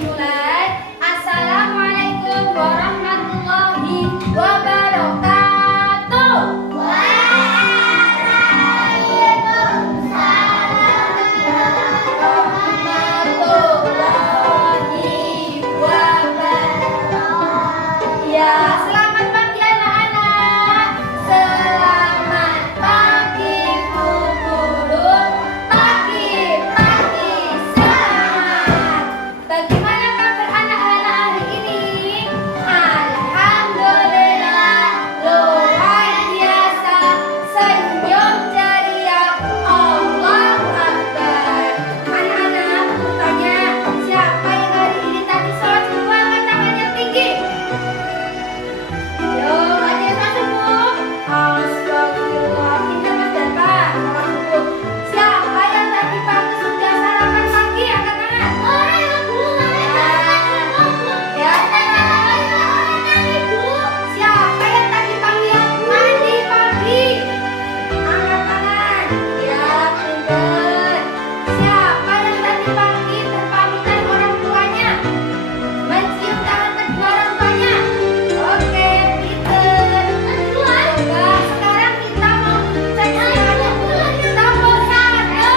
dimulai. Assalamualaikum warahmatullahi wabarakatuh. Warahmatullahi wabarakatuh. Ya, selamat pagi anak-anak. Selamat pagi Bu Guru. Pagi-pagi semangat. Bagaimana kabar anak-anak hari ini? Alhamdulillah, luar biasa. Senyum ceria. Allahu Akbar. Anak-anak, tanya siapa yang hari ini tadi sholat subuh angkat tangannya tinggi? Yo, ada yang sholat subuh? Astagfirullah, kita berjumpa sholat subuh. Siapa yang tadi pagi sudah sarapan pagi angkat tangan? Orang yang belum ya, siapa yang tadi pagi yang mandi pagi? Angkat tangan. Ya, pinter. Siapa yang tadi pagi berpamitan orang tuanya? Mencium tangan kedua orang tuanya. Oke, pinter. Coba sekarang kita mau cek siapa. Nomor 1,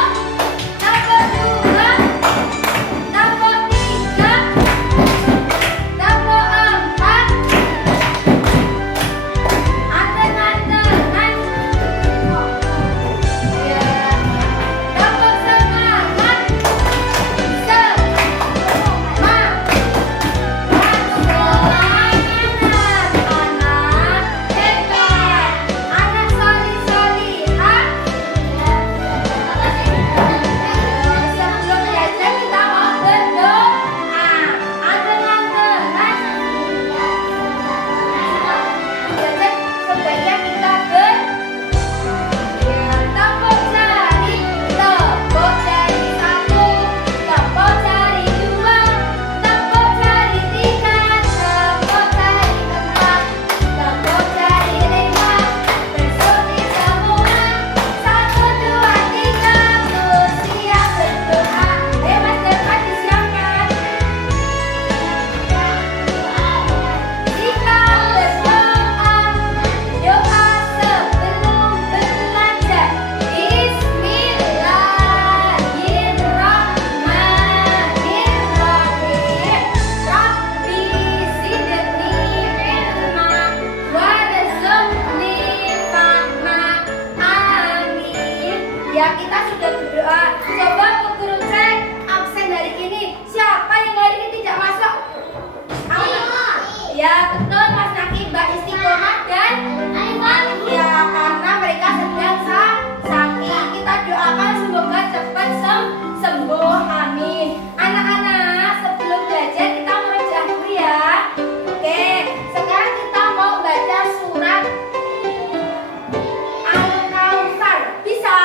nomor 2, nomor 3, nomor 4. Anten-antenan. Ya. Nomor semangat. Anak hebat, anak solih-solihah. Sebelum belajar kita mau berdoa. Anten-antenan. Belajar sebaiknya kita tepuk jari, tepuk jari 1, tepuk jari 2, tepuk jari 3, tepuk jari 4, tepuk jari 5. Bersunyi semua. 1, 2, 3, terus siap berdoa. Mas Depan disiapkan. Jika berdoa, doa sebelum belajar. Bismillahirrahmanirrahim. Rabbi zidni ilma warzuqni fahma. Amin. Ya, kita sudah berdoa. Coba Bu Guru cek absen hari ini. Siapa yang hari ini tidak masuk? Ya, betul Mas Naki, Mbak Istiqomah dan ya, karena mereka sedang sakit. Kita doakan semoga cepat sembuh. Amin. Anak-anak, sebelum belajar kita merujak dulu ya. Oke, sekarang kita mau baca surat Al-Kautsar. Bisa?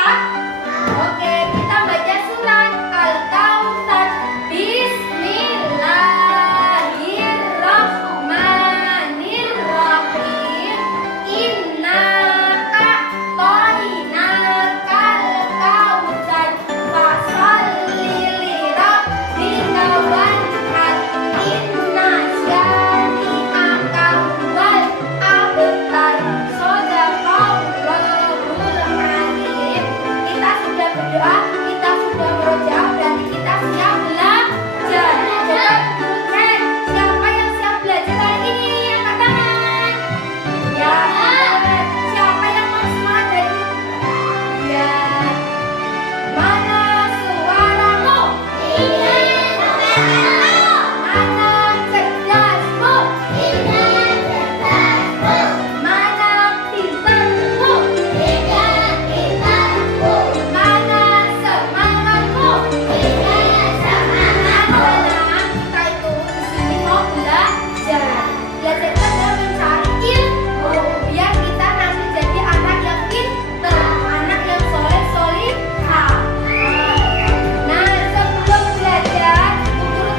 Oke, kita baca surat Al-Kautsar. Bismillahirrahmanirrahim. Inna a'tainakal kautsar fasholli lirabbika wanhar. Inna syani'aka huwal abtar. Shadaqallahul alim. Kita sudah berdoa, kita sudah berucap, berarti kita siap belajar. Coba cek siapa yang siap belajar hari ini, angkat tangan. Ya, siapa yang mau semangat hari ini? Ya. Mana suaramu? Mana cerdasmu? Mana pintarmu? Mana semangatmu? Anak-anak, kita itu di sini mau belajar. Belajar itu adalah mencari ilmu biar kita nanti jadi anak yang pintar, anak yang soleh-solihah. Nah, sebelum belajar, Bu Guru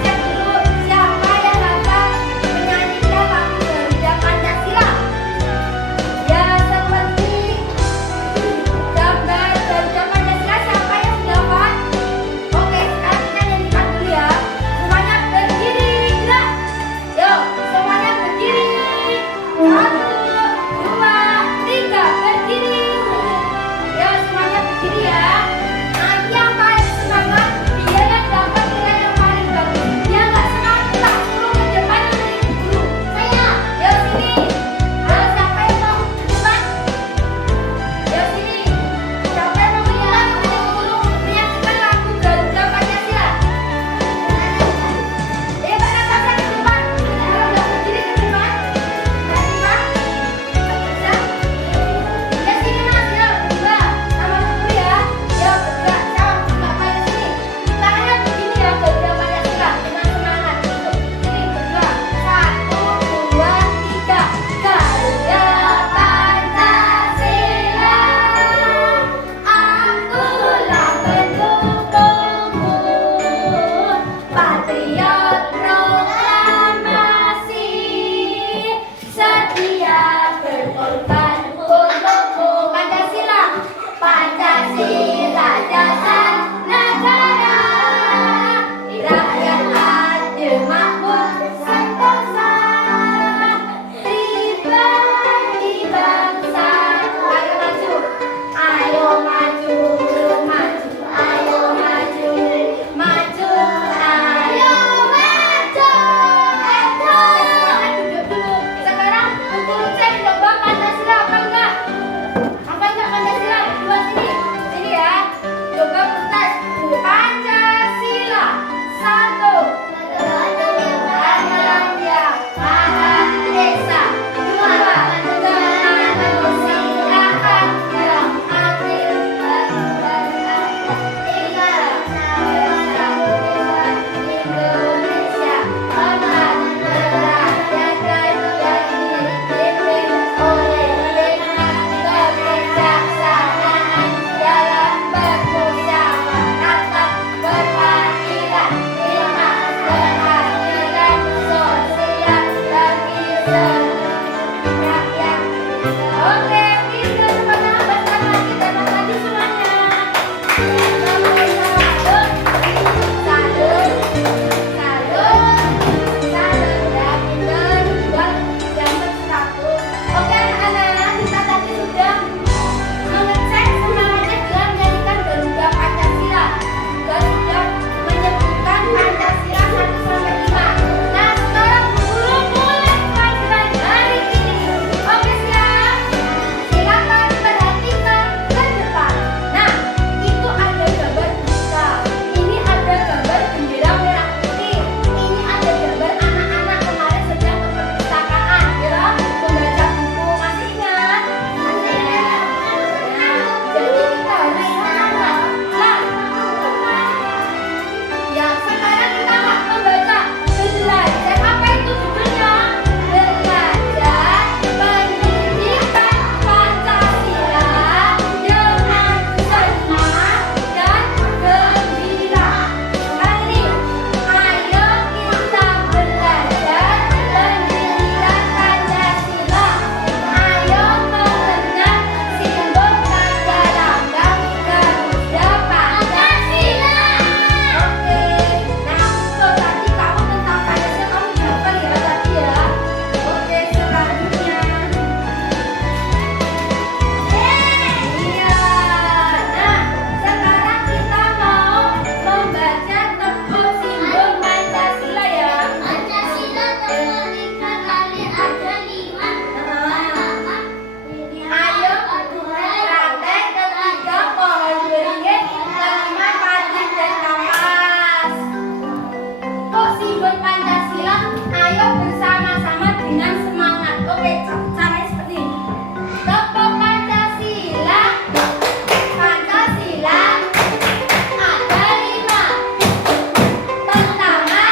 Ayo bersama-sama dengan semangat. Oke, caranya seperti ini. Tepuk Pancasila. Pancasila ada 5. Pertama,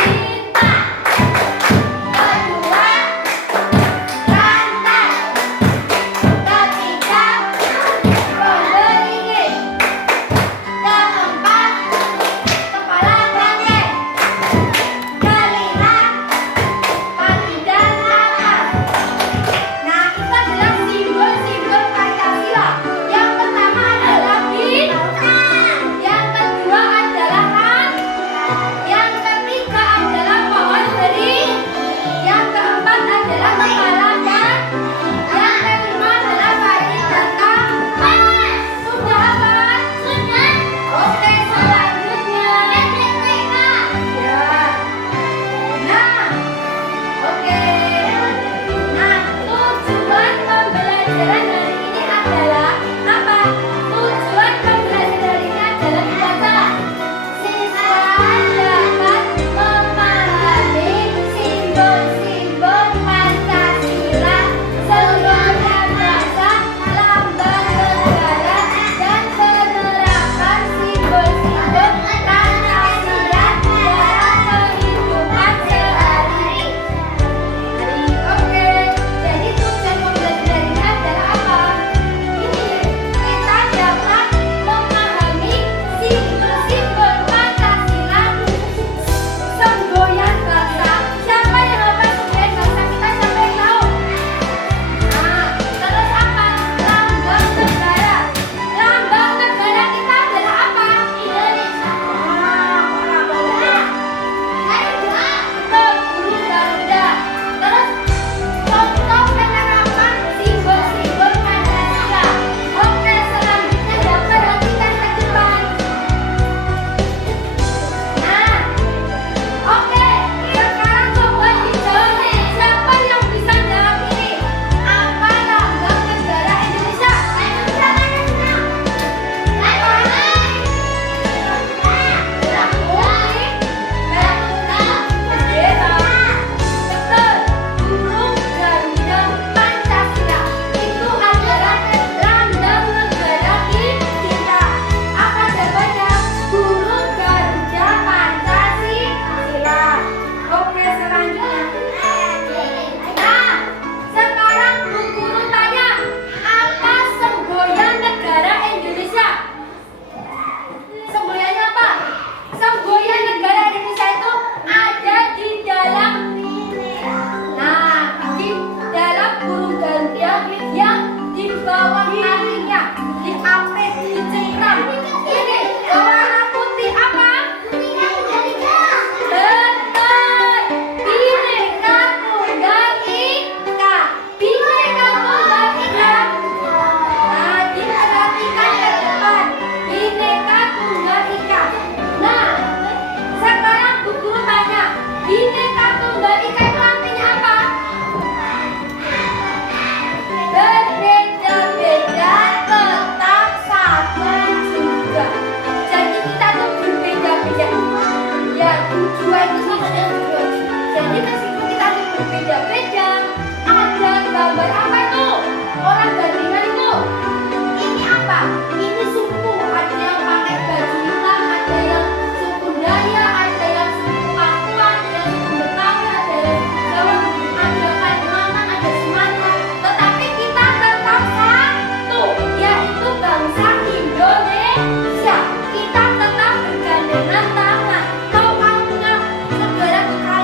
cinta. Kedua, rantai. Ketiga, pemberingin. Keempat, kepala bangkai. Kelima, kaki dan tangan. Nah, itu adalah simbol-simbol Pancasila. Yang pertama adalah bintang. Yang kedua adalah han. Yang ketiga adalah pohon beringin. Yang keempat adalah kepala dan yang kelima adalah kaki dan tangan. Sudah apa? Sudah. Oke, selanjutnya. Ya. Nah, oke. Nah, tujuan pembelajaran hari ini adalah apa? Tujuan pembelajaran hari ini adalah membaca. Siswa dapat memahami simbol-simbol Pancasila, sebagai bahasa, lambang negara, dan penerapan simbol-simbol Pancasila dalam kehidupan sehari-hari. Oke, jadi tujuan pembelajaran ini adalah apa? Ini kita dapat memahami simbol-simbol Pancasila, semboyan bangsa. Siapa yang hafal semboyan bangsa kita? Siapa yang tahu? Nah, terus apa? Lambang negara. Lambang negara kita adalah apa? Indonesia. Orang Garuda. Betul, burung Garuda. Terus contoh penerapan simbol-simbol Pancasila. Oke, selanjutnya dapat perhatikan ke depan. Nah, oke, sekarang coba dijawab nih. Siapa yang bisa jawab ini? Apa lambang negara Indonesia? Merah putih, bendera. Betul, burung Garuda Pancasila. Itu adalah lambang negara kita. Apa jawabannya? Burung Garuda Pancasila. Oke, selanjutnya. Nah, sekarang Bu Guru tanya, apa semboyan negara Indonesia? Semboyannya apa? Semboyan negara Indonesia itu ada di dalam, nah, di dalam burung Garuda yang di bawah kakinya diapit, dicengkram. Ini warna putih apa? Betul, Bhinneka Tunggal Ika. Bhinneka Tunggal Ika. Nah, diperhatikan ke depan. Bhinneka Tunggal Ika. Nah, sekarang Bu Guru tanya, Bhinneka Tunggal Ika itu artinya apa? Berbeda-beda tetap satu juga. Jadi kita tuh berbeda-beda. Ya, tujuan itu ada tujuan. Jadi meskipun kita tuh berbeda-beda, ada gambar apa itu? Orang gandingan itu. Ini apa? Ini suku. Ada yang pakai baju hitam, ada yang suku Daya, ada yang suku Papua, ada yang suku Betawi, ada yang suku Jawa, ada Kalimantan, ada Sumatera. Tetapi kita tetap satu, yaitu bangsa Indonesia. Kita tetap bergandengan tangan. Kalau kamu punya saudara tetangga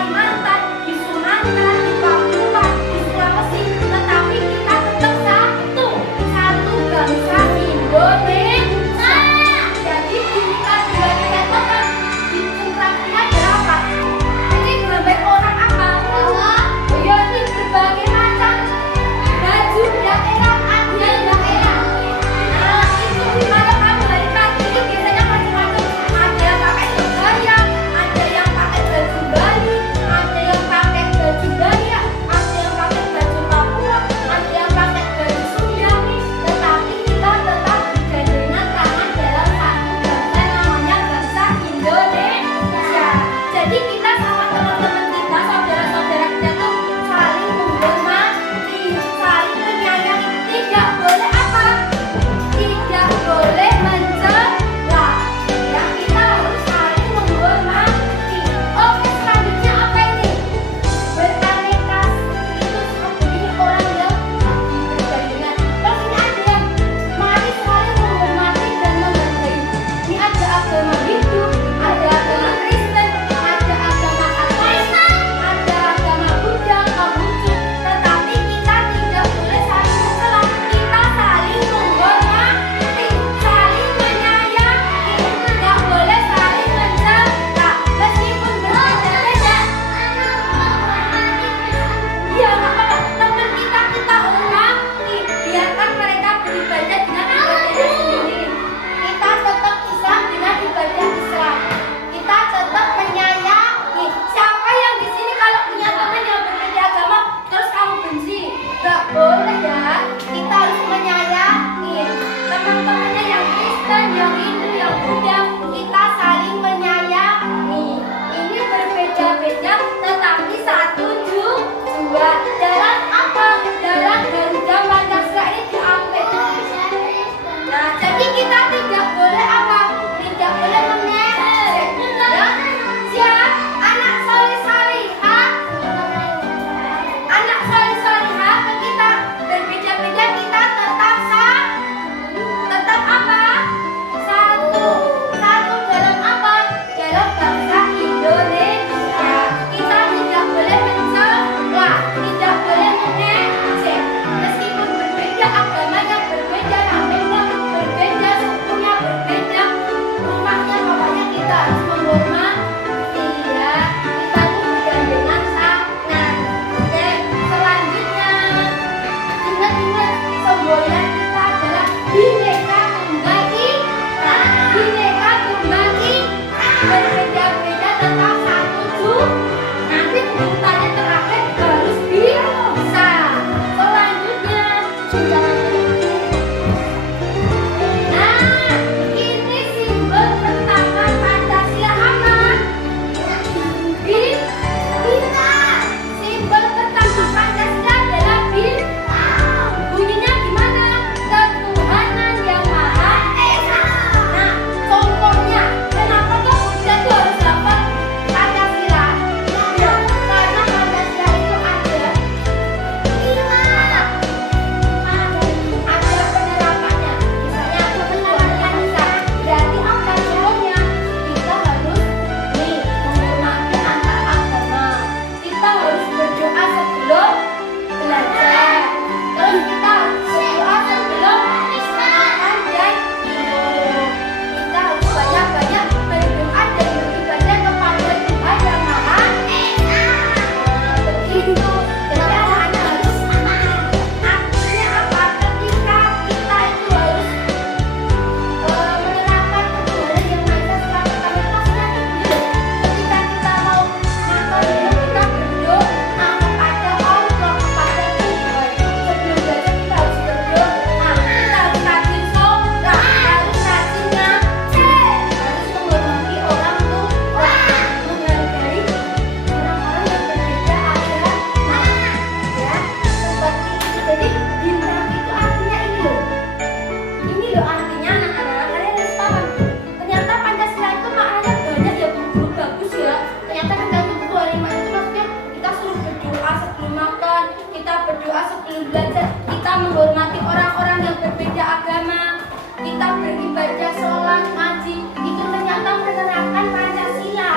menghormati orang-orang yang berbeda agama, kita beribadah, sholat, ngaji, itu ternyata menerapkan Pancasila.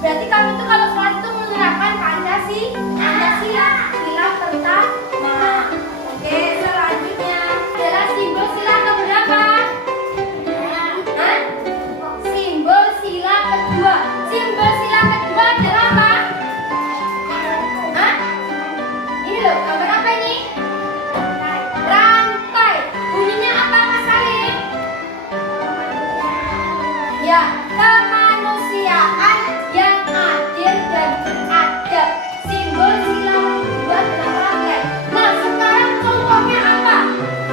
Berarti kami itu kalau sholat itu menerapkan Pancasila, sila pertama. Oke, selanjutnya adalah simbol sila keberapa? Hah? Simbol sila kedua. Simbol sila kedua adalah apa? Hah? Ini loh, gambar apa ini? Rantai. Bunyinya apa, Mas Salim? Ya, kemanusiaan yang adil dan beradab. Simbol sila kedua adalah rantai. Nah, sekarang contohnya apa?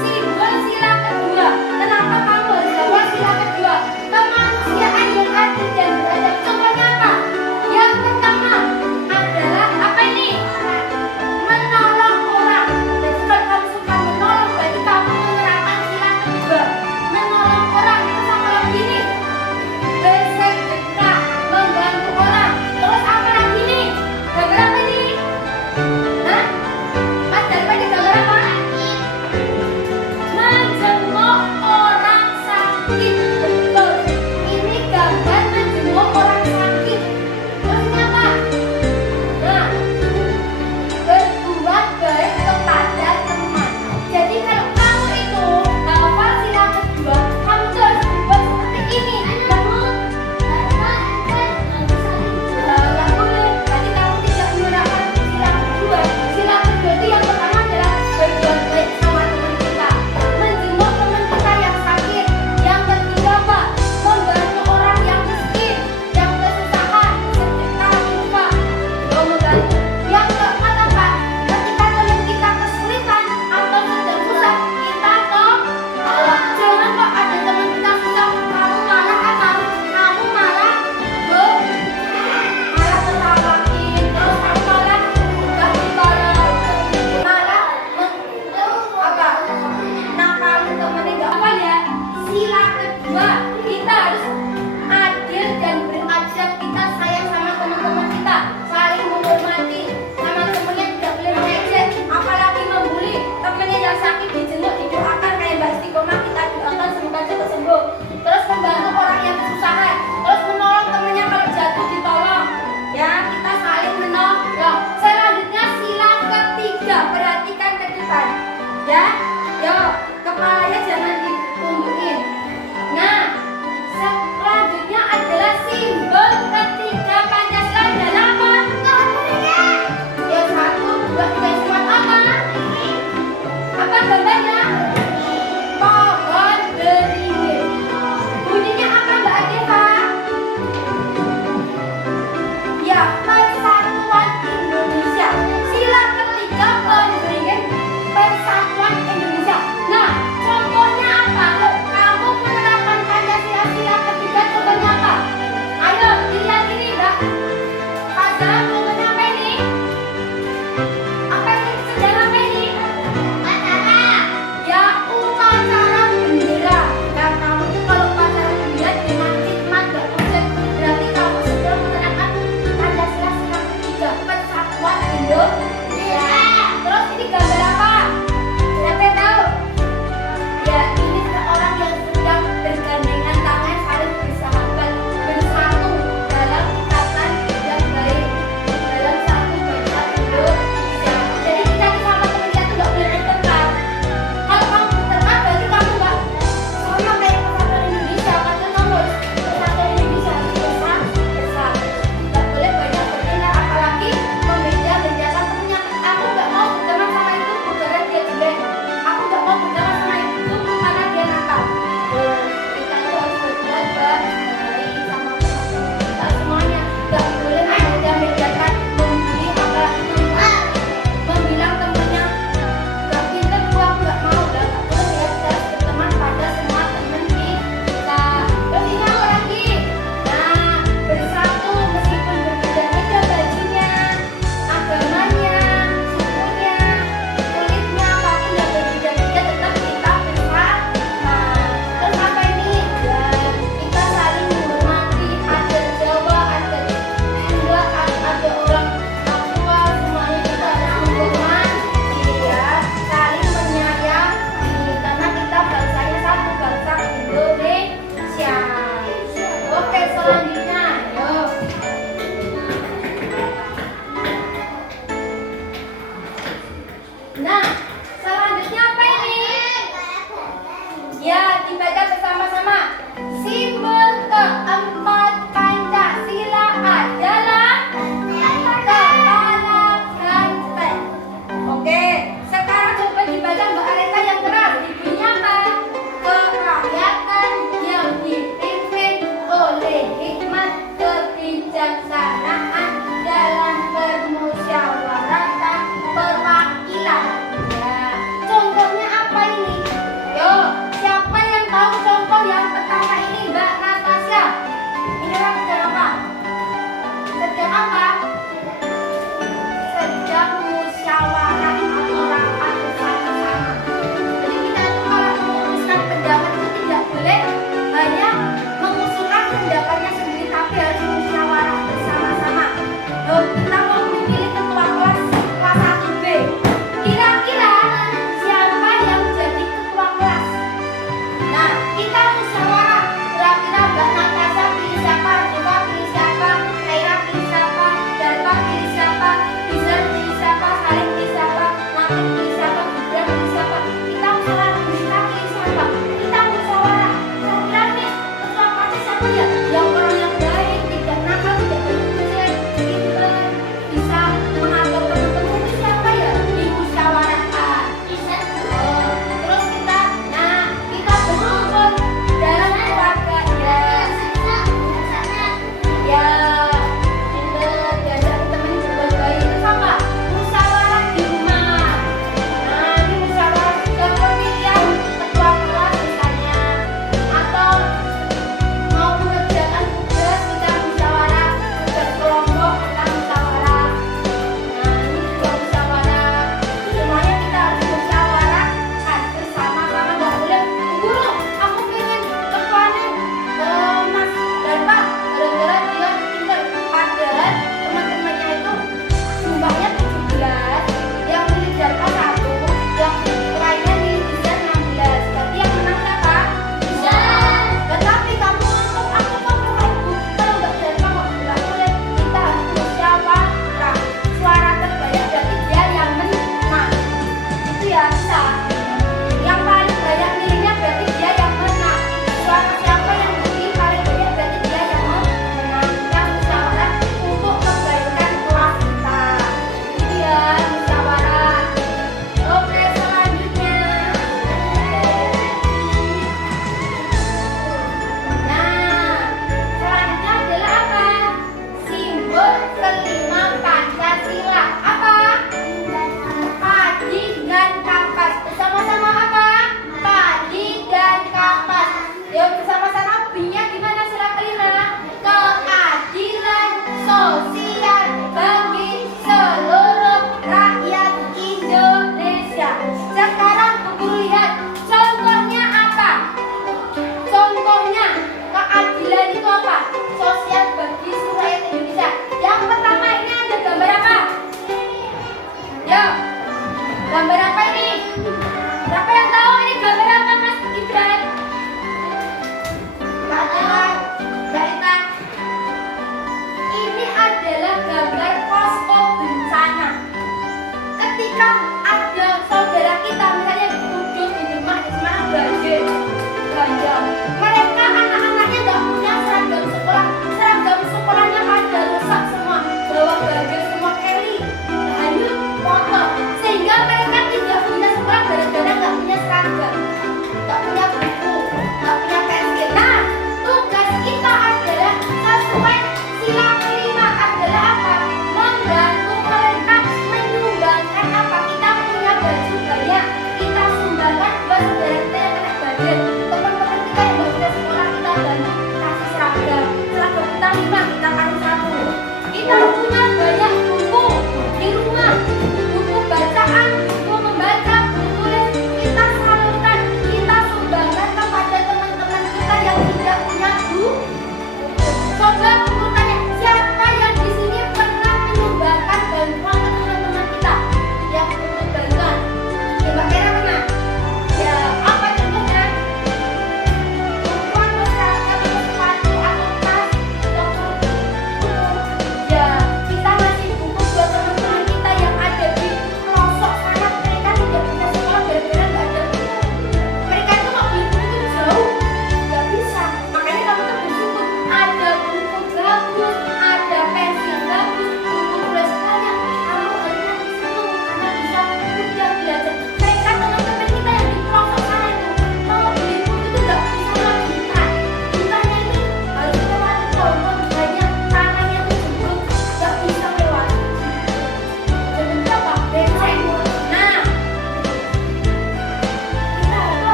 Simbol sila kedua. Kenapa kamu harus jawab sila kedua? Kemanusiaan yang adil dan beradab. Contohnya apa? Yang pertama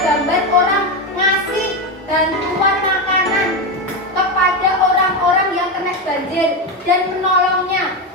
gambar orang ngasih bantuan makanan kepada orang-orang yang kena banjir dan menolongnya.